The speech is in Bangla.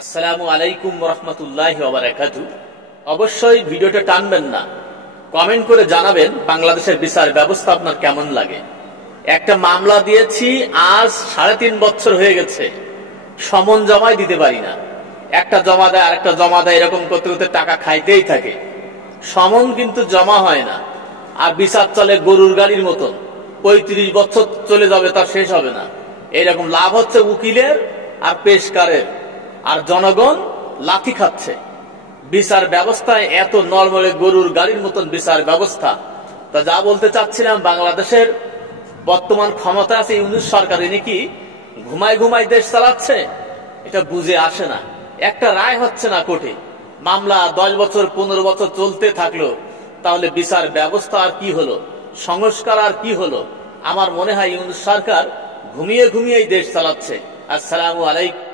আসসালামু আলাইকুম রহমতুল্লাহি ওয়া বারাকাতুহু। অবশ্যই ভিডিওটা টানবেন না, কমেন্ট করে জানাবেন বাংলাদেশের বিচার ব্যবস্থা আপনার কেমন লাগে। একটা মামলা দিয়েছি, আজ 3.5 বছর হয়ে গেছে, সমন জমাই দিতে পারি না। একটা জমা দেয় আর একটা জমা দেয়, এরকম করতে করতে টাকা খাইতেই থাকে, সমন কিন্তু জমা হয় না। আর বিচার চলে গরুর গাড়ির মতন, 35 বছর চলে যাবে, তার শেষ হবে না। এইরকম লাভ হচ্ছে উকিলের আর পেশকারের, আর জনগণ লাথি খাচ্ছে। বিচার ব্যবস্থায় এত নরমালে গরুর গাড়ির মতন বিচার ব্যবস্থা। তা যা বলতে চাচ্ছিলাম, বাংলাদেশের বর্তমান ক্ষমতা আছে ইউনূস সরকার, ইনি কি ঘুমায় ঘুমায় দেশ চালাচ্ছে? এটা বুঝে আসে না। একটা রায় হচ্ছে না কোর্টে, মামলা 10 বছর 15 বছর চলতে থাকলো, তাহলে বিচার ব্যবস্থা আর কি হলো, সংস্কার আর কি হলো? আমার মনে হয় ইউনূস সরকার ঘুমিয়ে ঘুমিয়েই দেশ চালাচ্ছে। আসসালামু আলাইকুম।